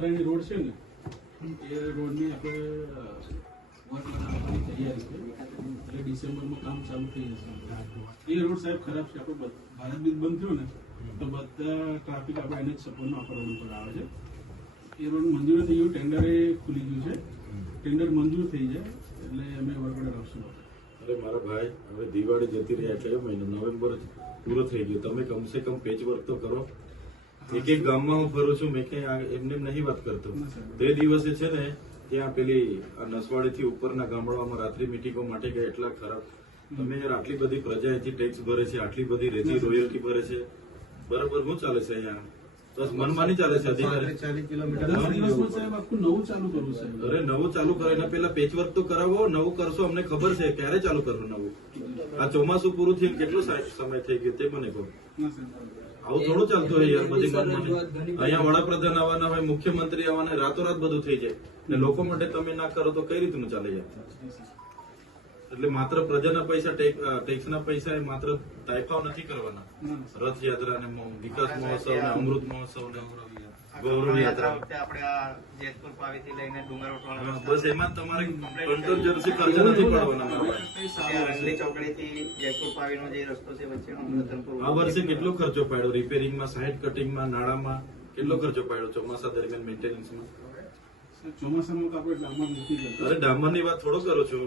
નારાયણી road છે ને? એ રોડની આપણે વર્ક બનાવવાની તૈયારી છે. એટલે ડિસેમ્બરમાં કામ ચાલુ થઈ જશે. એ રોડ સાહેબ ખરાબ છે. આપણો બધ- ભારત બીજ બંધ થયો ને તો બધા ટ્રાફિક આપણે એને જ સપોર્ટનો આપણા રોડ ઉપર આવે છે. એ રોડ મંજૂર થઈ ગયું ટેન્ડરે ખુલી ગયું છે. ટેન્ડર મંજૂર થઈ જાય એટલે અમે વર્ક ઓર્ડર આપશું. અરે મારા ભાઈ હવે દિવાળી જતી રહ્યા એટલે મહિનો નવેમ્બર જ પૂરો થઈ ગયો. તમે કમસે કમ પેચ વર્ક તો કરો. એક એક ગામમાં હું ફરું છું મેં ક્યાંય એમને એમ નહીં વાત કરતો. તે દિવસે છે ને ત્યાં પેલી આ નસવાડી થી ઉપરના ગામડાઓમાં રાત્રિ મિટિંગો માટે ગયા એટલા ખરાબ. તમે યાર આટલી બધી પ્રજા અહીંથી ટેક્સ ભરે છે આટલી બધી રેતી રોયલ્ટી ભરે છે. બરાબર શું ચાલે છે અહીંયા? બસ મનમાની ચાલે છે અધિકારી દસ દિવસમાં સાહેબ આખું નવું ચાલુ કરવું સાહેબ અરે નવું ચાલુ કરો એના પેલા પેચ વર્ક તો કરાવો નવું કરશો અમને ખબર છે ક્યારે ચાલુ કરવું નવું? આ ચોમાસું પૂરું થયું કેટલો સમય થઈ ગયો તે મને કહો. આવું થોડું ચાલતું હોય યાર બધી અહીંયા વડાપ્રધાન આવવાના હોય મુખ્યમંત્રી આવવાના રાતોરાત બધું થઈ જાય. ને લોકો માટે તમે ના કરો તો કઈ રીતનું ચાલે યાર? એટલે માત્ર પ્રજાના પૈસા ટેક્સ ના ટેક્સના પૈસા એ માત્ર તાઇફાઓ નથી કરવાના. રથયાત્રા ને મો- વિકાસ મહોત્સવ ને અમૃત મહોત્સવ ને ગૌરવ યાત્રા. યાત્રા આપણે આ જેતપુર પાવીથી લઈને ડુંગર ઉઠવાના હા, રસ્તા બસ એમાં તમારે કંટ્રોલ જર્સી ખર્ચા નથી પડવાના મારા ભાઈ. ત્યાં રંગલી ચોકડીથી જયપુર પાવીનો જે રસ્તો છે વચ્ચેનો આ વર્ષે કેટલો ખર્ચો પાડ્યો? રિપેરિંગમાં કટિંગ કટિંગમાં નાણામાં કેટલો ખર્ચો પાડ્યો ચોમાસા દરમિયાન મેન્ટેનન્સમાં ચોમાસામાં તો આપણે ડામર નથી કરતા. અરે ડામરની વાત થોડો કરો છો.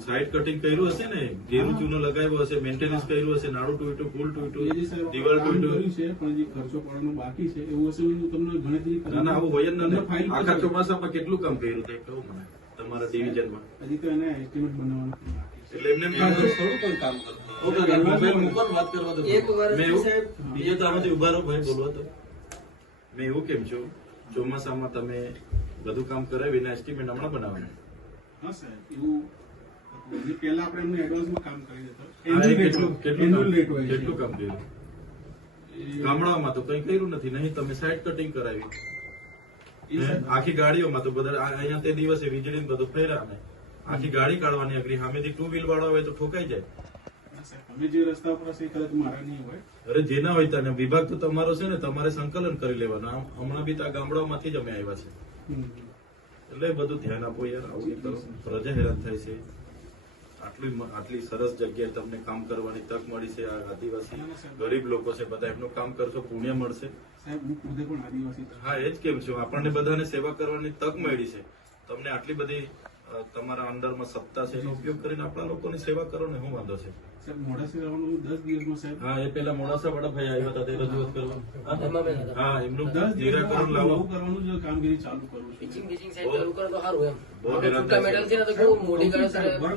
સાઇડ કટિંગ કર્યું હશે ને? ઘેરું ચૂનો લગાવ્યો હશે મેન્ટેનન્સ કર્યું હશે નાડું ટૂટ્યું ફૂલ એ જે ટૂટ્યું સાહેબ દિવાલ કામ છે પણ જે ખર્ચો પડવાનો બાકી છે એવું હશે હું તમને ગણતરી ના ના આવું હોય જ નથી આખા ચોમાસામાં કેટલું કામ કર્યું તે કહું મને તમારા ડિવિઝનમાં હજી તો એને એસ્ટિમેટ બનાવવાનું એટલે એમને થોડું કામ મોબાઈલ વાત કરવા દો. એક વર્ષથી સાહેબ- બીજે તો આમાંથી ઊભા રહો ભાઈ બોલવા તો મેં એવું કેમ છો ચોમાસામાં તમે બધું કામ કરાવીને એસ્ટિમેટ હમણાં બનાવવાનું. હા સાહેબ એવું પહેલા આપણે એમને એડવાન્સમાં કામ કરી દેતા. હા, એ Annual કેટલું કેટલું હોય. Annual rate હોય કામ- છે. કેટલું કામ કર્યું ગામડાઓમાં તો કઈ કર્યું નથી નહીં તમે સાઈડ કટિંગ કરાવી. આખી ગાડીઓમાં તો બધા અહીંયા તે દિવસે વીજળી ને બધું ફેર્યા અમે આખી ગાડી કાઢવાની અઘરી સામેથી ટુ વ્હીલ વાળો હોય તો ઠોકાઈ જાય. અમે જે રસ્તા ઉપર હશે કદાચ મારા નહીં હોય. અરે જેના હોય તને વિભાગ તો તમારો છે ને તમારે સંકલન કરી લેવાનું. હમણાં બી ત્યાં ગામડાઓમાંથી જ અમે આવ્યા છે. એટલે બધું ધ્યાન આપો યાર આવું એક કરો પ્રજા હેરાન થાય છે. આટલી આટલી સરસ જગ્યાએ તમને કામ કરવાની તક મળી છે આ આદિવાસી ગરીબ લોકો છે બધા એમનું કામ કરશો પુણ્ય મળશે. હું એ જ કેમ છું આપણને બધાને સેવા કરવાની તક મળી છે. તમને આટલી બધી તમારા અંડરમાં સત્તા છે એનો ઉપયોગ કરીને આપણા લોકોની સેવા કરો ને શું વાંધો છે? સાહેબ મોડાસા રહેવાનું દસ દિવસમાં સાહેબ. હા એ પેલા મોડાસા વાળા આવ્યા હતા તે રજૂઆત કરવા. હા એમનું દસ નિરાકરણ લાવો. કરવાનું જ કામગીરી ચાલુ કરું છું.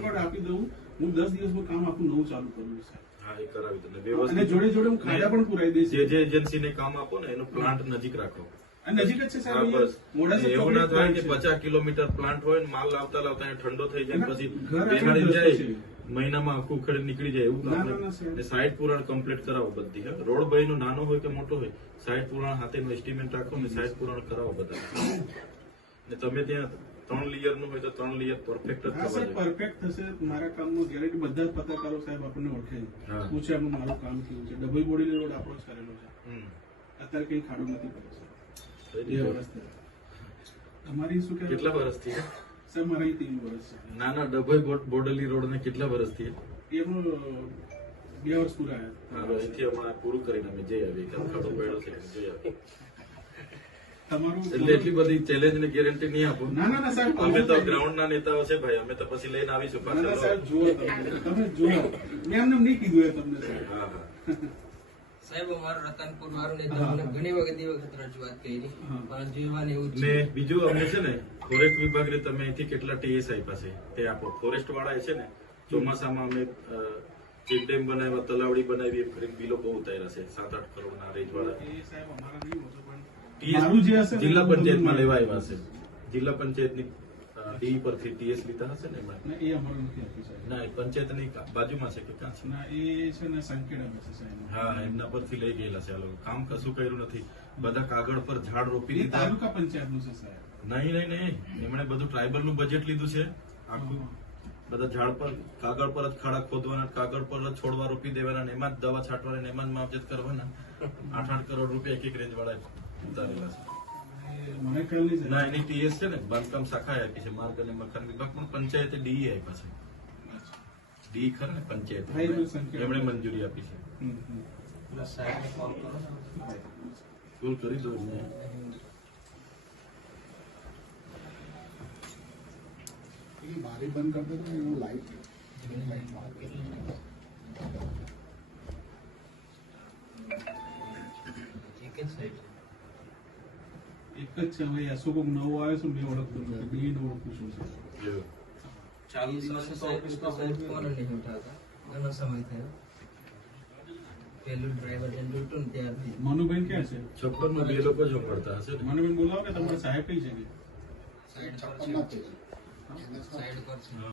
ને આપી દઉં. હું દિવસમાં કામ નવું ચાલુ કરું સાહેબ. કરાવી તમને અને જોડે જોડે હું ખાડા પણ પુરાવી દઈશ. જે જે એજન્સીને કામ આપો ને એનું પ્લાન્ટ નજીક રાખો. નજીક જ છે સાહેબ મોડાસા એવું ના થાય કે પચાસ કિલોમીટર પ્લાન્ટ હોય માલ લાવતા લાવતા ઠંડો થઈ જાય પછી રસ્તો જાય. મહિનામાં આખું ઉખેડી નીકળી જાય એવું કામ. ને સાઈડ પુરાણ કમ્પ્લીટ કરાવો બધી રોડ ભાઈ નો નાનો હોય કે મોટો હોય સાઈડ પુરાણ હાથે એસ્ટિમેટ રાખો ને સાઈડ પુરાણ કરાવો બધા. ને તમે ત્યાં ત્રણ લેયરનું હોય તો ત્રણ લેયર પરફેક્ટ જ થવા પરફેક્ટ થશે. મારા કામનું ગેરંટી બધા જ પત્રકારો સાહેબ આપણને ઓળખે પૂછે આનું મારું કામ કેવું છે. ડબલ બોડી રોડ આપણો જ કરેલો છે. અત્યારે કઈ ખાડો નથી પડ્યો બે ગયું. તમારી શું કેટલા વર્ષથી સાહેબ મારા ત્રણ વર્ષ નાના ડભોઈ બોટ- રોડ ને કેટલા વર્ષથી એમનું બે વર્ષ પૂરા અહીંથી હમણાં પૂરું કરીને અમે જઈ આવીએ. ખાડો પડ્યો છે જઈ આવીએ. તમારું એટલે એટલી બધી ચેલેન્જ ને ગેરંટી નહીં આપો. ના ના ના સાહેબ અમે તો ગ્રાઉન્ડ ના નેતાઓ છે ભાઈ અમે તો પછી લઈને આવીશું. પાછા સાહેબ જુઓ તમે. તમે જુઓ. મેં એમને નહીં કીધું એ તમને હા. સાહેબ અમારું રતનપુર મારું ને તમને ઘણી વખત વખત રજૂઆત કરી. પણ જોવાનું એવું ને બીજું અમને છે ને ફોરેસ્ટ વિભાગને તમે અહીંથી કેટલા ટીએસ આપ્યા છે? તે આપો. ફોરેસ્ટ વાળા છે ને ચોમાસામાં અમે ચેક ડેમ બનાવ્યા તલાવડી બનાવી એમ કરીને બિલો બહુ ઉતાર્યા છે. સાત આઠ કરોડના રેન્જ વાળા જિલ્લા પંચાયતમાં લેવા આવ્યા છે. જિલ્લા પંચાયતની ડી પરથી ટીએસ લીધા હશે ને એમાં? એ અમારું નથી આપ્યું સાહેબ. ના એ પંચાયતની બાજુમાં છે કે ક્યાં છે? ના એ છે ને સંકેડા છે સાહેબ. હા એમના પરથી લઈ ગયેલા છે આ લોકો. કામ કશું કર્યું નથી. બધા કાગળ પર ઝાડ રોપી દીધા. તાલુકા પંચાયતનું છે સાહેબ. નહીં નહીં નહીં. એમણે બધું ટ્રાઇબલનું બજેટ લીધું છે. આખું બધા ઝાડ પર કાગળ પર જ ખાડા ખોદવાના કાગળ પર જ છોડવા રોપી દેવાના એમાં જ દવા છાંટવાના એમાં જ માવજત કરવાના. આઠ આઠ કરોડ રૂપિયા એક એક રેન્જ વાળા ઉતારેલા છે. મને ખ્યાલ નહીં ના એની ટીએસ છે ને બાંધકામ શાખાએ આપી છે માર્ગ અને મકાન વિભાગ પણ પંચાયતે ડીઈ આપ્યા છે. ડી ખરા ને પંચાયત. એમણે મંજૂરી આપી છે. કરી દો ને બંધ કરતા એવું લાઈટ એક જ છે હવે અશોક નવો આવ્યો છે બે ઓળખતો બે ને ઓળખું છું ચાલુ દિવસે તો ઓફિસમાં સાહેબ ફોન લઈને ઉઠાતા ઘણો સમય થયો પેલું ડ્રાઈવર જનરલ તો ત્યારથી મનુબેન ક્યાં છે છપ્પન માં બે લોકો જો પડતા હશે મનુબેન બોલાવો કે તમારા સાહેબ કઈ છે સાઈડ છપ્પન માં સાઈડ પર છે